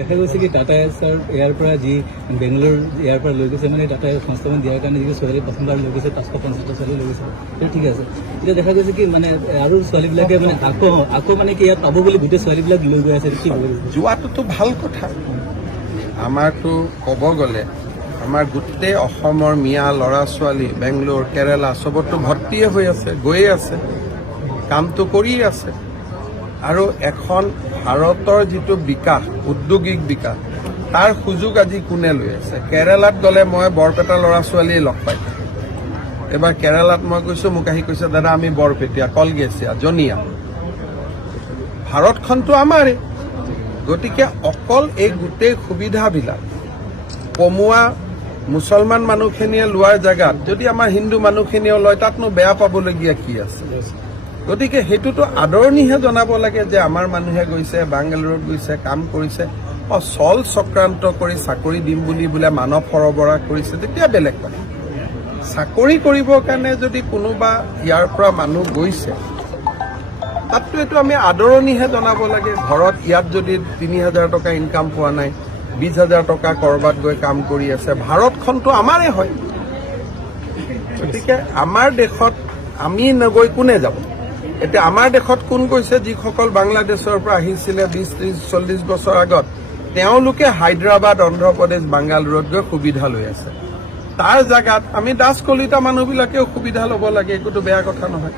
দেখা গৈছে কি টাটা স্যাৰ ইয়াৰ পৰা যি বেংগলোৰ ইয়াৰ পৰা লৈ গৈছে মানে টাটা সংস্থাপন দিয়াৰ কাৰণে যি ছোৱালী প্ৰথমবাৰ লৈ গৈছে 550টা ছোৱালী লৈ গৈছে সেইটো ঠিক আছে। এতিয়া দেখা গৈছে কি মানে আৰু ছোৱালীবিলাকে মানে আকৌ মানে কি ইয়াত পাব বুলি গোটেই ছোৱালীবিলাক লৈ গৈ আছে কি ভাবে? যোৱাটোতো ভাল কথা। আমাৰতো ক'ব গ'লে আমাৰ গোটেই অসমৰ মিয়া ল'ৰা ছোৱালী বেংগলোৰ কেৰালা চবতো ভৰ্তিয়ে হৈ আছে, গৈয়ে আছে, কামটো কৰিয়ে আছে। আৰু এখন ভাৰতৰ যিটো বিকাশ উদ্যোগিক বিকাশ তাৰ সুযোগ আজি কোনে লৈ আছে? কেৰালাত গ'লে মই বৰপেটা ল'ৰা ছোৱালীয়ে লগ পাইছোঁ। এবাৰ কেৰালাত মই কৈছোঁ, মোক আহি কৈছে দাদা আমি বৰপেটীয়া, কলগেছিয়া, জনিয়া। ভাৰতখনতো আমাৰে, গতিকে অকল এই গোটেই সুবিধাবিলাক কমোৱা মুছলমান মানুহখিনিয়ে লোৱাৰ জেগাত যদি আমাৰ হিন্দু মানুহখিনিয়েও লয় তাতনো বেয়া পাবলগীয়া কি আছে? গতিকে সেইটোতো আদৰণিহে জনাব লাগে যে আমাৰ মানুহে গৈছে, বাংগালুৰুত গৈছে, কাম কৰিছে, চল চক্ৰান্ত কৰি চাকৰি দিম বুলি বোলে মানৱ সৰবৰাহ কৰিছে, তেতিয়া বেলেগ কথা। চাকৰি কৰিবৰ কাৰণে যদি কোনোবা ইয়াৰ পৰা মানুহ গৈছে তাততো এইটো আমি আদৰণিহে জনাব লাগে। ঘৰত ইয়াত যদি ৩,০০০ টকা ইনকাম পোৱা নাই, ২০,০০০ টকা ক'ৰবাত গৈ কাম কৰি আছে, ভাৰতখনতো আমাৰে হয়। গতিকে আমাৰ দেশত আমি নগৈ কোনে যাব? এতিয়া আমাৰ দেশত কোন গৈছে? যিসকল বাংলাদেশৰ পৰা আহিছিলে ২০, ৩০, ৪০ বছৰ আগত, তেওঁলোকে হায়দৰাবাদ, অন্ধ্ৰপ্ৰদেশ, বাংগালুৰুত গৈ সুবিধা লৈ আছে। তাৰ জেগাত আমি দাস কলিতা মানুহবিলাকেও সুবিধা ল'ব লাগে, একোতো বেয়া কথা নহয়।